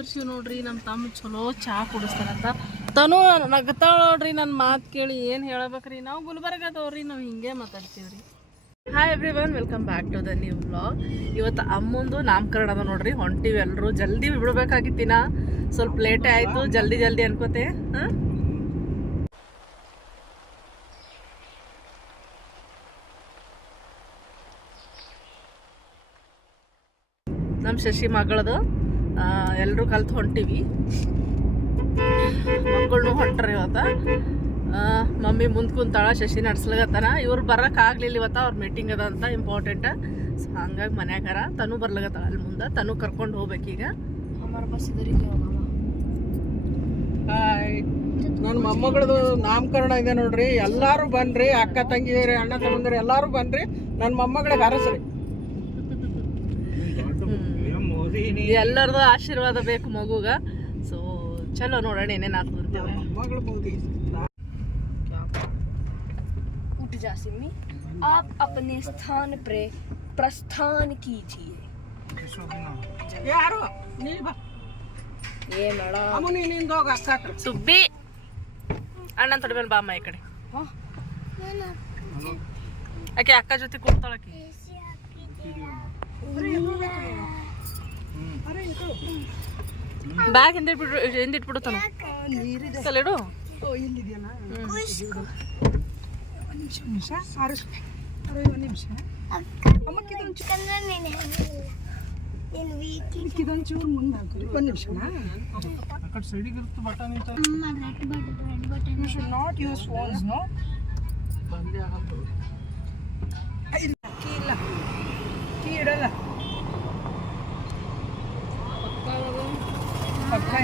ಕುಂದರ್ಸಿವ್ ನೋಡ್ರಿ ನಮ್ಮ ತಮ್ಮ ಚಲೋ ಚಾ ಕುಡಿಸ್ತಾರಂತ. ತನು ನಗ್ತಾಳ ನೋಡ್ರಿ ನನ್ನ ಮಾತು ಕೇಳಿ ಏನು ಹೇಳ್ಬೇಕ್ರಿ? ನಾವು ಗುಲ್ಬರ್ಗದವ್ರಿ ನಾವು ಹಿಂಗೆ ಮಾತಾಡ್ತೀವ್ರಿ. Hi everyone welcome back to the new blog ಇವತ್ತು ಅಮ್ಮಂದು ನಾಮಕರಣ ಅದ ನೋಡ್ರಿ, ಹೊಂಟಿವಿ ಎಲ್ಲರೂ ಜಲ್ದಿ ಬಿಡ್ಬೇಕಾಗಿತ್ತಿನ. ಸ್ವಲ್ಪ ಲೇಟೇ ಆಯಿತು, ಜಲ್ದಿ ಜಲ್ದಿ ಅನ್ಕೋತೆ. ಹಾಂ? ನಮ್ಮ ಶಶಿ ಮಗಳದು. ಎಲ್ಲರೂ ಕಲ್ತು ಹೊಂಟಿವಿ. ಮಕ್ಕಳು ಹೊಂಟ್ರಿ ಇವತ್ತು. ಮಮ್ಮಿ ಮುಂದೆ ಕುಂತಾಳ ಶಶಿ ನಡ್ಸ್ಲಾಗತ್ತಾನ ಇವ್ರು ಬರಕ್ಕೆ ಆಗ್ಲಿಲ್ಲ ಇವತ್ತ ಅವ್ರ ಮೀಟಿಂಗ್ ಅದ ಅಂತ ಇಂಪಾರ್ಟೆಂಟ್ ಸೊ ಹಂಗಾಗಿ ಮನ್ಯಾಗಾರ ತನು ಬರ್ಲಾಗತ್ತಾಳ ಅಲ್ಲಿ ಮುಂದೆ. ತನು ಕರ್ಕೊಂಡು ಹೋಗ್ಬೇಕೀಗ ನನ್ನ ಮೊಮ್ಮಗಳದು ನಾಮಕರಣ ಇದೆ ನೋಡ್ರಿ. ಎಲ್ಲಾರು ಬನ್ರಿ. ಅಕ್ಕ ತಂಗಿಯರಿ ಅಣ್ಣ ತಮ್ಮಂದಿರು ಎಲ್ಲಾರು ಬನ್ರಿ. ನನ್ನ ಮೊಮ್ಮಗಳಿಗೆ ಹರಸ್ರಿ ಎಲ್ಲರದು ಆಶೀರ್ವಾದ ಬೇಕು ಮಗುಗ ಸೊ ಚಲೋ ನೋಡೋಣ ಏನೇನು ಆಗ್ತದೆ ಅಂತೇಳಿ ಮಗಳು ಮೋದಿ उठ जा सिमी आप अपने स्थान पर प्रस्थान कीजिए ಯಾರು ನೀ ಬಾ ये मैडम ಅಮ್ಮ ನೀನಿಂದ ಹೋಗ ಅಕ್ಕ ಹತ್ರ. ಸುಬ್ಬಿ ಅಣ್ಣ ತೊಡೆ ಮೇಲೆ ಬಾಮ್ಮ ಈ ಕಡೆ ಆಕೆ ಅಕ್ಕ ಜೊತೆ ಕೂಡ್ತಾಳಕಿ ಬ್ಯಾಗ್ ಹಿಂದಿಟ್ಬಿಡು ಹಿಂದಿಟ್ಬಿಡು ತಾನು ಒಂದು ನಿಮಿಷ ನಿಮಿಷ ಆರು ಅರೆ ಒಂದು ನಿಮಿಷ ಇದೊಂದು ಚೂರು ಮುಂದೆ ಹಾಕ್ರಿ ಒಂದು ನಿಮಿಷ you should not use phones no key ಇಲ್ಲ ಕೀ ಇಡಲ್ಲ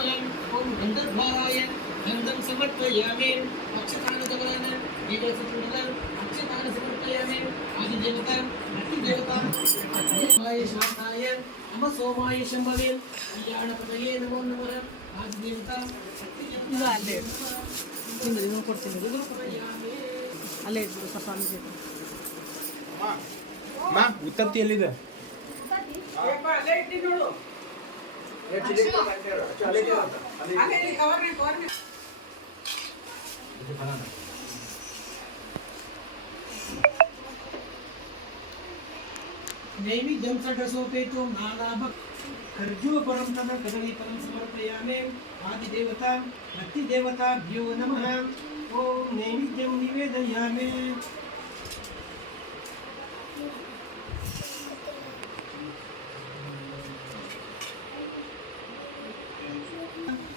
आवाह गन्धर्वाय गन्धं समर्पयामि अक्षतानुगमन दीपसुन्दर अक्षतान् समर्पयामि आदिदेवता अतिदेवता अग्निमाय शास्ताय नम सोमाय शम्भवे कल्याणपदये नमो नमः आदिदेवता ಇದು ಅಲ್ಲೇ ಇಡು. ನಿಂದು ನೀವು ಕೊಡ್ತೀನಿ ಇದು ಅಲ್ಲೇ ಇಟ್ಬಿಡು ಸ್ವಲ್ಪ ಹಂಗೆ ಇಡು. ಮಾ ಉತ್ತತ್ತಿ ಎಲ್ಲಿದೆ नैवेद्यं षडसोपेतो नानाभ खर्जूरपरं तद कदलीपरं समर्पयामि आदिदेवता भक्तिदेवताभ्यो नमः ॐ नैवेद्यं निवेदयामि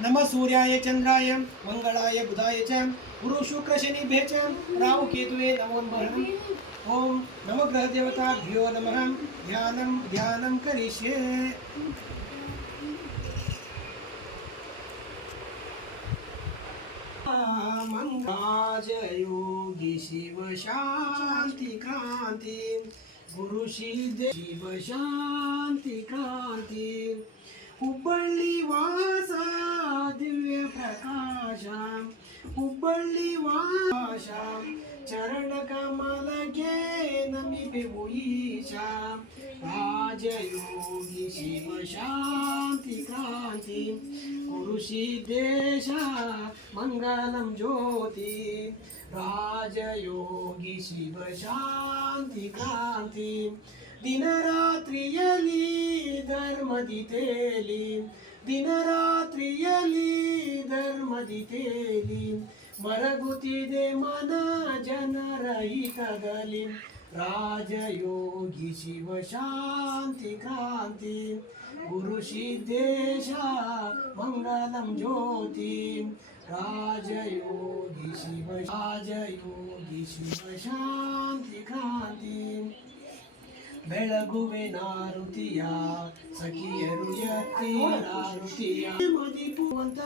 नम सूर्याय चन्द्राय मङ्गलाय बुधाय च। गुरु शुक्र शनिभ्य च। राहु केतुवे नमो नमः ॐ नवग्रहदेवताभ्यो नमः। ध्यानं ध्यानं करिष्ये। मंगाज योगी शिव शांति क्रांति गुरु शिव शांति क्रांति ಹುಬ್ಬಳ್ಳಿ ವಾಸ ದಿವ್ಯ ಪ್ರಕಾಶ ಹುಬ್ಬಳ್ಳಿ ವಾಸ ಚರಣ ಕಮಲಗೆ ನಮಿಬೆವು ಈಶ ರಾಜಯೋಗಿ ಶಿವ ಶಾಂತಿ ಕ್ರಾಂತಿ ಕುರು ಸಿದ್ದೇಶ ಮಂಗಲಂ ಜ್ಯೋತಿ ರಾಜಯೋಗಿ ಶಿವ ಶಾಂತಿ ಕ್ರಾಂತಿ ದಿನರಾತ್ರಿಯಲ್ಲಿ ಧರ್ಮದಿ ತೇಲಿ ದಿನರಾತ್ರಿಯಲಿ ಧರ್ಮದಿ ತೇಲಿ ಮರಗುತ್ತಿದೆ ಮನ ಜನರ ಹಿತದಲ್ಲಿ, ರಾಜಯೋಗಿ ಶಿವ ಶಾಂತಿ ಕ್ರಾಂತಿ, ಗುರು ಸಿದ್ದೇಶ ಮಂಗಲಂ ಜ್ಯೋತಿ, ರಾಜಯೋಗಿ ಶಿವ ರಾಜಯೋಗಿ ಶಿವ ಶಾಂತಿ ಕ್ರಾಂತಿ. ಬೆಳಗುವೆ ನಾರುತಿಯ, ಸಖಿಯರು ಮದಿಪುವಂತ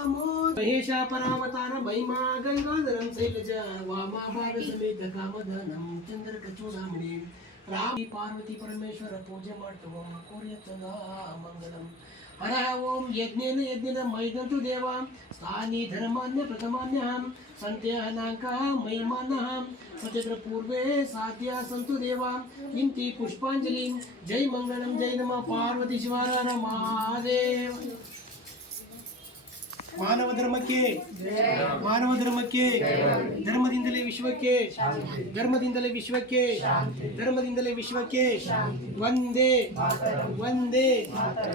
ಮಹೇಶ ಪರಾವತಾರ ಮೈಮಾ ಗಂಗಾಧರಂ ಶೈಲಜ ವಾಮಾಭಾಗ ಸಮೇತ ಕಾಮಧನಂ ಚಂದ್ರಕ ಚೂಡಾಮಣಿ ರಾಮಿ ಪಾರ್ವತಿ ಪರಮೇಶ್ವರ ಪೂಜೆ ಮಾಡ್ತವ ಕೋರ್ಯತದ ಮಂಗಳಂ हर यज्ञेन यज्ञेन मयिदन्तु देवां स्थानि धर्मान्य प्रथमान्यहं सन्देहनाङ्कः महिमानहं स्वचत्र पूर्वे साध्या सन्तु देवां किन्ति पुष्पाञ्जलिं जय मङ्गलं जय नमः। पार्वती शिवार महादेव। ಮಾನವ ಧರ್ಮಕ್ಕೆ ಮಾನವ ಧರ್ಮಕ್ಕೆ, ಧರ್ಮದಿಂದಲೇ ವಿಶ್ವಕ್ಕೆ ಧರ್ಮದಿಂದಲೇ ವಿಶ್ವಕ್ಕೆ ಧರ್ಮದಿಂದಲೇ ವಿಶ್ವಕ್ಕೆ ಒಂದೇ ಒಂದೇ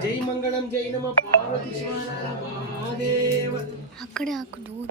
ಜೈ ಮಂಗಳಂ, ಜೈ ನಮ. ಪಾರ್ವತಿ ಶಿವ ಆ ಕಡೆ ಹಾಕು, ದೂರ.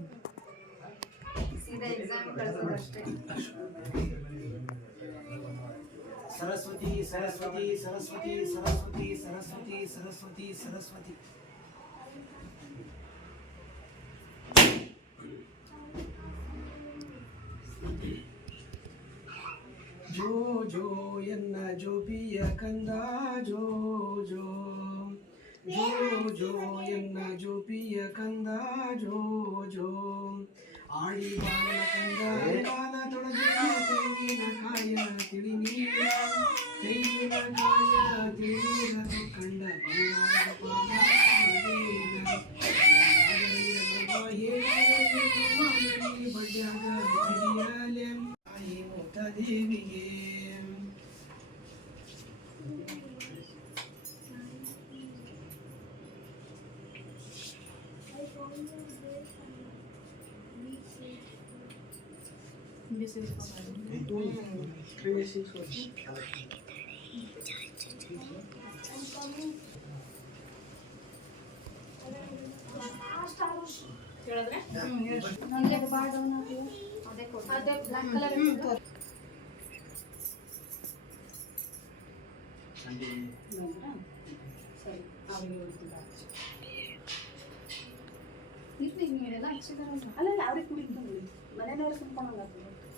ಸರಸ್ವತಿ ಸರಸ್ವತಿ ಸರಸ್ವತಿ ಸರಸ್ವತಿ ಸರಸ್ವತಿ ಸರಸ್ವತಿ ಸರಸ್ವತಿ ಜೋ ಜೋ ಎನ್ನ ಜೋಬಿಯ ಕಂದ ಜೋ ಜೋ ಜೋ ಜೋ ಎನ್ನ ಜೋಬಿಯ ಕಂದ ಜೋ ಜೋ ಆಡಿ ಬಾಳ ಕಂದ ಅದೇ ಸರಿ ಅವ್ರಿಗೆ ನೀರೆಲ್ಲ ಹಚ್ಚಿದಾರ ಅಲ್ಲ ಅವ್ರಿಗೆ ಕುಡಿದ್ ಮನೆಯವ್ರು ಸುಮ್ಕೊಂಡು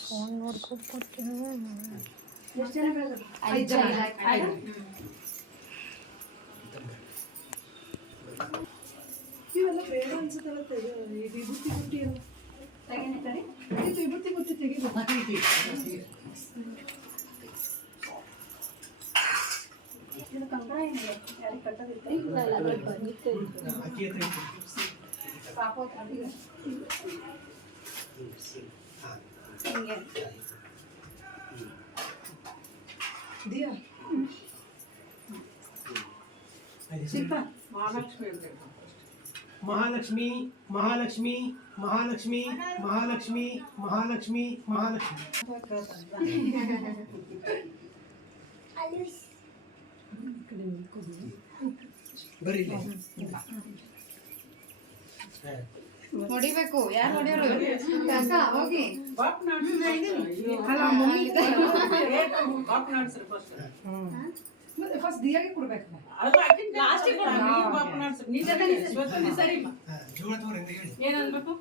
ಫೋನ್ ನೋಡ್ಕೊಂಡು ಕೊಡ್ತೀನಿ ಎಷ್ಟು ಜನ ಐದು ಇವೆಲ್ಲ ಬೇಡ ಅನ್ಸುತ್ತಲ್ಲ ತೆಗೆ ಈ ವಿಭೂತಿ ಬುಟ್ಟಿ ಎಲ್ಲ ಇದು ವಿಭೂತಿ ಬುಟ್ಟಿ ತೆಗಿಬೇಕು ಅಕ್ಕಿ ಹತ್ರ ಇಟ್ಟು. ದಿಯಾ ಶಿಲ್ಪ ಮಹಾಲಕ್ಷ್ಮಿ ಮಹಾಲಕ್ಷ್ಮಿ ಮಹಾಲಕ್ಷ್ಮಿ ಮಹಾಲಕ್ಷ್ಮಿ ಮಹಾಲಕ್ಷ್ಮಿ ಮಹಾಲಕ್ಷ್ಮಿ ಬರ್ರಿ ಇಲ್ಲಿ. ಹೊಡಿಬೇಕು ಯಾರು ಹೊಡಿಯೋರು ಅಕ್ಕ ಹೋಗಿ ಮತ್ತೆ ಫಸ್ಟ್ ದಿಯಾಗೆ ಕೊಡ್ಬೇಕು ಏನನ್ಬೇಕು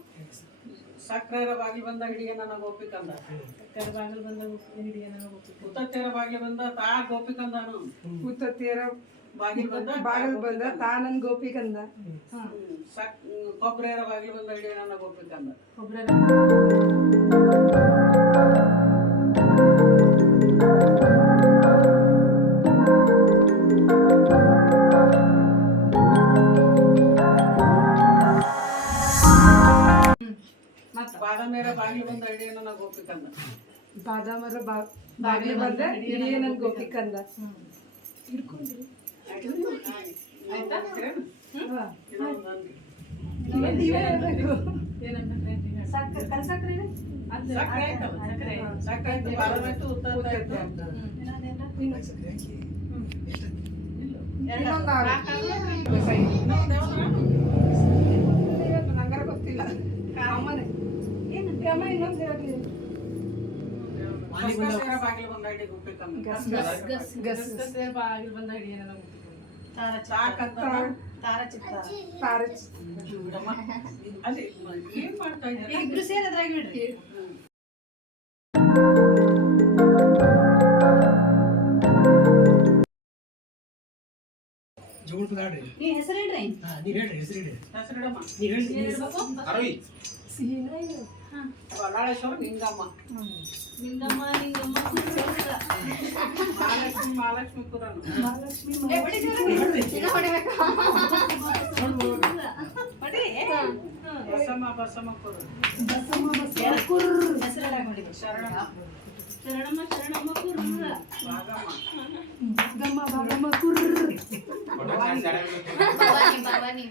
ಸಕ್ಕರೆ ಬಾಗಿಲು ಬಂದ ಹಿಡಿಗೆ ನನಗೆ ಒಪ್ಪಿಕಂದ ತೆರ ಬಾಗಿಲು ಬಂದ ಹಿಡಿಯ ನನಗೆ ಒಪ್ಪಿಕ ಉತ್ತತ್ತೆರ ಬಾಗಿಲು ಬಂದ ತಾ ಗೋಪಿಕಂದನು ಉತ್ತತ್ತೆರ ಬಾಗಿಲು ಬಂದ ಬಾಗಿಲು ಬಂದ ತಾನನ್ ಗೋಪಿಕಂದ ಸಕ್ ಕೊಬ್ರೆರ ಬಾಗಿಲು ಬಂದ ಹಿಡಿಗೆ ನನಗೆ ಒಪ್ಪಿಕಂದ ಒಬ್ಬರ ಆಯ್ತು? ಉತ್ತತ್ತ ಆಯ್ತು ಇನ್ನೊಂದು ಆರು. ಇನ್ನೊಂದು ಯಾವ್ದು? ನಂಗಾರ ಗೊತ್ತಿಲ್ಲ. ಅಮ್ಮನೆ. ಅಮ್ಮ ಇನ್ನೊಂದು ಬಾಗಿಲು ಬಂದ ಹಿಡಿಗೆ ಗೋಪಿಕಂದ ಗಸ್ ಗಸ್ ಗಸ್ ಗಸ್ ಗಸಗಸೆ ಬಾಗಿಲು ಬಂದ ತಾರ ನನಗೆ ಗೊತ್ತಿತ್ತು ಸಾಕಂತ ಪಾರಚ್ ಅಲ್ಲಿ ಏನ್ ಮಾಡ್ತಾ ಇದ್ದಾರೆ ಇಬ್ರು ಸೇರಿ ಅದ್ರಾಗ ಬಿಡ್ರಿ ನೀ ಹೆಸರಿಡ್ರಿ ಹಾ ನೀವ್ ಹೇಳ್ರಿ ಹೆಸರು ಹೇಳ್ರಿ ಹೆಸರಿಡಮ್ಮ ನೀವ್ ಹೇಳ್ರಿ ಸಿಹಿನ నింగమ్మ నింగమ్మ నింగమ్మ మహాలక్ష్మి మహాలక్ష్మి పురాణం మహాలక్ష్మి బసమ్మ బసమ్మ కుర్ర బసమ్మ బసమ్మ కుర్ర శరణమ్మ శరణమ్మ శరణమ్మ కుర్ర బాగమ్మ బాగమ్మ బాగమ్మ కుర్ర భవాని భవాని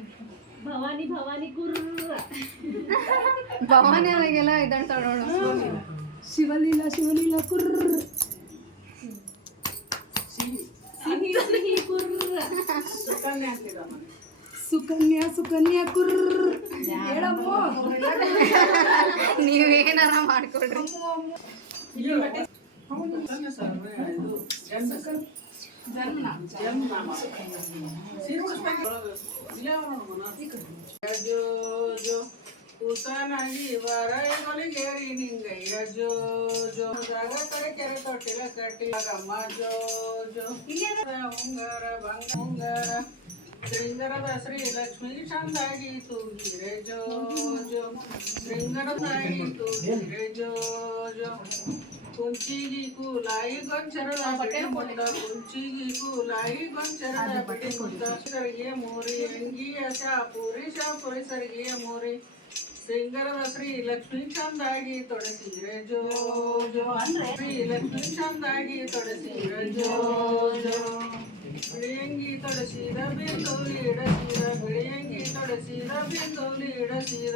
ಭವಾನಿ ಭವಾನಿ ಕುರ್ರ ಭವಾನಿ ಅವಾಗೆಲ್ಲ ಇದಂತಾಳ ನೋಡು. ಶಿವಲೀಲ ಶಿವಲೀಲ ಕುರ್ರ್. ಸಿಹಿ ಸಿಹಿ ಸಿಹಿ ಕುರ್ರ. ಸುಕನ್ಯಾ ಸುಕನ್ಯಾ ಸುಕನ್ಯಾ ಕುರ್ರ್. ನೀವೇನಾರ ಮಾಡ್ಕೊಡ್ರಿ. ಜೋ ಜೋ ಕೂತನಾಗಿ ಬರೈ ಗೊಲಿಗೇರಿ ನಿಂಗಯ್ಯ ಜೋ ಜೋ ಜಾಗ ಕಡೆ ಕೆರೆ ತೊಟ್ಟಿಲ ಕಟ್ಟಿಲ ಗಮ್ಮ ಜೋ ಜೋ ಉಂಗರ ಬಂಗ ಉಂಗರ ಶೃಂಗರದ ಶ್ರೀ ಲಕ್ಷ್ಮೀ ಚಂದಾಗಿ ತೂಗಿರೆ ಜೋ ಜೋ ಶೃಂಗರದಾಗಿ ತೂಗಿರೆ ಜೋ ಜೋ ಕುಂಚಿಗಿ ಕೂಲಾಯಿ ಗೊಂಚರದ ಬಿಡಿ ಮುಂದ ಕುಂಚಿಗಿ ಕೂಲಾಯಿ ಗೊಂಚರದ ಬಿಡಿ ಮುಂದ ಸರಿಗೆ ಮೂರಿ ಅಂಗಿಯ ಶಾಪುರಿ ಶಾಪುರಿ ಸರಿಗೆಯ ಮೂರಿ ಸಿಂಗರದ ಶ್ರೀ ಲಕ್ಷ್ಮೀ ಚಂದಾಗಿ ತೊಡಸಿರೆ ಜೋ ಜೋ ಶ್ರೀ ಲಕ್ಷ್ಮೀ ಚಂದಾಗಿ ತೊಡಸಿರೆ ಜೋ ಜೋ ಬಿಳಿಯಂಗಿ ತೊಡಸಿದ ಬಿಂದುಲಿ ಇಡಸಿದ ಬಿಳಿಯಂಗಿ ತೊಡಸಿದ ಬಿಂದುಲಿ ಇಡಸಿದ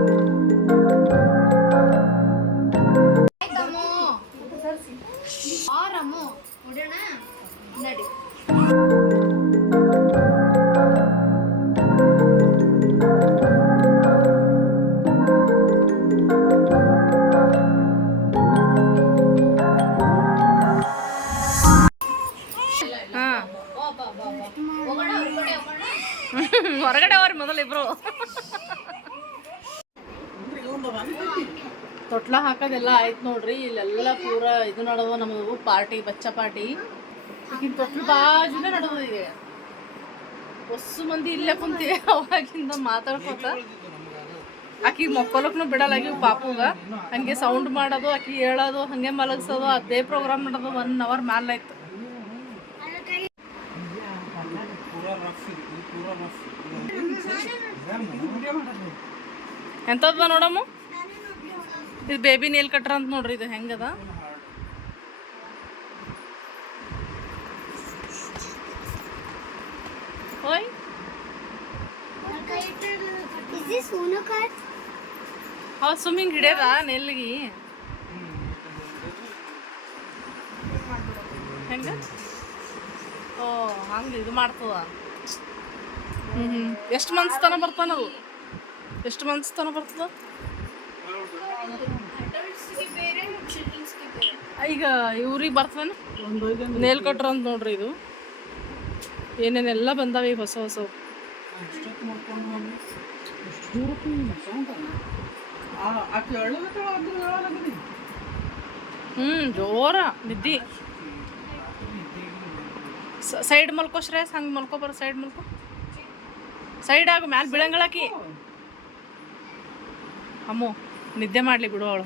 ತೊಟ್ಲ ಹಾಕೋದೆಲ್ಲ ಆಯ್ತು ನೋಡ್ರಿ, ಇಲ್ಲೆಲ್ಲ ಪೂರ ಇದು ನಡೋದು ನಮ್ಮದು ಪಾರ್ಟಿ, ಬಚ್ಚ ಪಾರ್ಟಿ. ಈಗಿನ ತೊಟ್ಲು ಬಾಜುನೇ ನಡೆದು ಈಗ. ಹೊಸ್ಸು ಮಂದಿ ಇಲ್ಲೇ ಕುಂತೀವಿ ಅವಾಗಿಂದ ಮಾತಾಡ್ಕೋತ. ಆಕಿ ಬಿಡಲ್ಲ ಬಿಡಲಾಗಿ ಪಾಪುಗ. ಹಂಗೆ ಸೌಂಡ್ ಮಾಡೋದು, ಆಕಿ ಹೇಳೋದು, ಹಂಗೆ ಮಲಗಿಸೋದು, ಅದೇ ಪ್ರೋಗ್ರಾಮ್ ಮಾಡೋದು ಒನ್ ಅವರ್ ಮ್ಯಾಲ ಆಯ್ತು ಎಂಥದ್ದು ನೋಡಮ್ಮ? ಇದು ಬೇಬಿ ನೇಲ್ ಕಟ್ರ ಅಂತ ನೋಡ್ರಿ ಇದು ಹೆಂಗದ? ಹೋಯ್. ಹೌದು ಸ್ವಿಮ್ಮಿಂಗ್ ಹಿಡಿಯದ ನೆಲ್ಲಿಗೆ. ಹೆಂಗ? ಓ ಹಂಗೆ ಇದು ಮಾಡ್ತದ. ಹ್ಞೂ ಹ್ಞೂ ಎಷ್ಟು ಮಂತ್ಸ್ ತನಕ ಬರ್ತಾನದು ಎಷ್ಟು ಮಂತ್ಸ್ ತನಕ ಬರ್ತದ? ಈಗ ಇವ್ರಿಗೆ ಬರ್ತದೆ ನೇಲ್ ಕಟ್ರ ಅಂತ ನೋಡ್ರಿ ಇದು. ಏನೇನೆಲ್ಲ ಬಂದಾವ ಈಗ ಹೊಸ ಹೊಸ. ಹ್ಞೂ ಜೋರ ನಿದ್ದಿ. ಸೈಡ್ ಮಲ್ಕೋ ಶ್ರೇಯಸ್ ಹಂಗೆ ಮಲ್ಕೋ ಬರ ಸೈಡ್ ಮಲ್ಕೋ. ಸೈಡ್ ಆಗು ಮ್ಯಾಲ ಬಿಳಂಗಳಾಕಿ. ಅಮ್ಮೋ, ನಿದ್ದೆ ಮಾಡಲಿ ಬಿಡು ಅವಳು.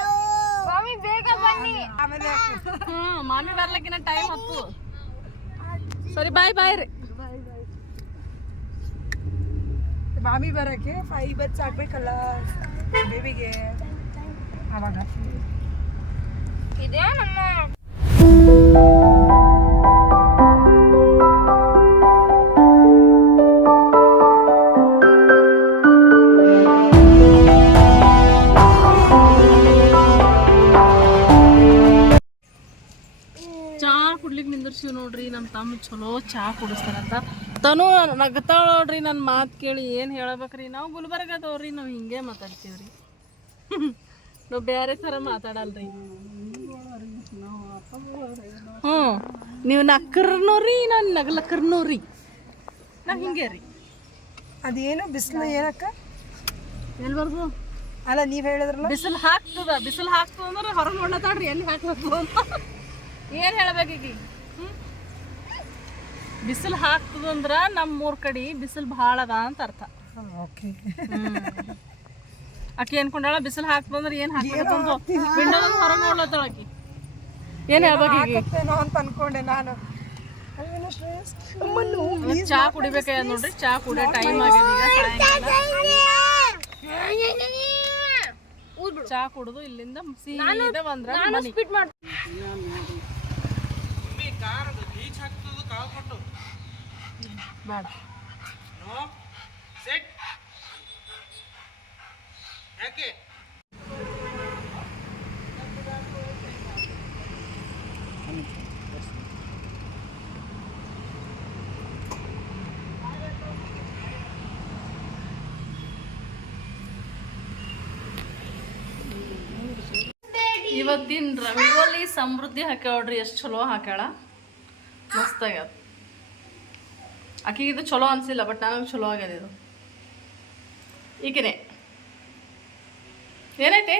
ಹ್ಞೂ ಮಾಮಿ ಬರ್ಲಕ್ಕಿನ ಟೈಮ್ ಹತ್ತು ಸರಿ ಬಾಯ್ ಬಾಯ್ ರೀ ಮಾಮಿ ಬರಕ್ಕೆ ಫೈವ್ ಬಸ್ ಆಗ್ಬೇಕಲ್ಲ ಬೇಬಿಗೆ ಅವಾಗ ಚಾ ಕುಡ್ಲಿಕ್ಕೆ ನಿಂದಿರ್ಸಿವ್ ನೋಡ್ರಿ ನಮ್ಮ ತಮ್ಮ ಚಲೋ ಚಹಾ ಕುಡಿಸ್ತಾರಂತ. ತನು ನಗ್ತಾಳ ನೋಡ್ರಿ ನನ್ನ ಮಾತು ಕೇಳಿ ಏನು ಹೇಳ್ಬೇಕ್ರಿ? ನಾವು ಗುಲ್ಬರ್ಗದವ್ರಿ ನಾವು ಹಿಂಗೆ ಮಾತಾಡ್ತೀವ್ರಿ. ನಾವು ಬೇರೆ ಥರ ಮಾತಾಡಲ್ರಿ. ಹ್ಞೂ ನೀವು ನಕ್ಕರ್ನೂ ರೀ ನಾನು ನಗ್ಲಕ್ಕರ್ನೂ ರೀ ನಾವು ಹಿಂಗೆ ರೀ. ಅದೇನು ಬಿಸಿಲು ಏನಕ್ಕ? ಎಲ್ಲಿ ಬರ್ದು ಅಲ್ಲ ನೀವು ಹೇಳಿದ್ರಲ್ಲ? ಬಿಸಿಲು ಹಾಕ್ತದ ಬಿಸಿಲು ಹಾಕ್ತದ ಅಂದ್ರೆ ಹೊರಗೆ ನೋಡ್ಲತ್ತಾಡ್ರಿ ಎಲ್ಲಿ ಹಾಕ್ಬೇಕು ಅಂತ. ಏನು ಹೇಳ್ಬೇಕೀಗ ಬಿಸಿಲು ಹಾಕ್ತದಂದ್ರ ನಮ್ಮ ಊರ್ ಕಡೆ ಬಿಸಿಲು ಭಾಳ ಅದ ಅಂತ ಅರ್ಥ. ಓಕೆ. ಆಕಿ ಅನ್ಕೊಂಡಾಳ ಬಿಸಿಲು ಹಾಕ್ತಂದ್ರೆ ಏನು ಹಾಕ್ಬೇಕಂತ ವಿಂಡೋದ ಹೊರಗೆ ನೋಡ್ಲತ್ತಾಳ ಆಕಿ. ಏನು ಹಾಕತ್ತೇನೋ ಅಂತ ಅನ್ಕೊಂಡೆ ನಾನು. ಚಾ ಕುಡಿಬೇಕಾಗ್ಯದ ನೋಡ್ರಿ? ಚಾ ಕುಡಿಯೋ ಟೈಮ್ ಆಗ್ಯದ ಈಗ ಚಾ ಕುಡಿದು ಇಲ್ಲಿಂದ ಸೀದಾ ಬಂದ್ರ ಬೇಡ ಇವತ್ತಿನ ರಂಗೋಲಿ ಸಮೃದ್ಧಿ ಹಾಕ್ಯಾಳ್ರಿ ಎಷ್ಟು ಚಲೋ ಹಾಕ್ಯಾಳ. ಮಸ್ತ್ ಆಗ್ಯಾದ ಆಕಿಗೆ ಇದು ಚಲೋ ಅನ್ಸಿಲ್ಲ ಬಟ್ ನನಗೆ ಚಲೋ ಆಗ್ಯದ ಇದು. ಈಕೆನೆ. ಏನೈತಿ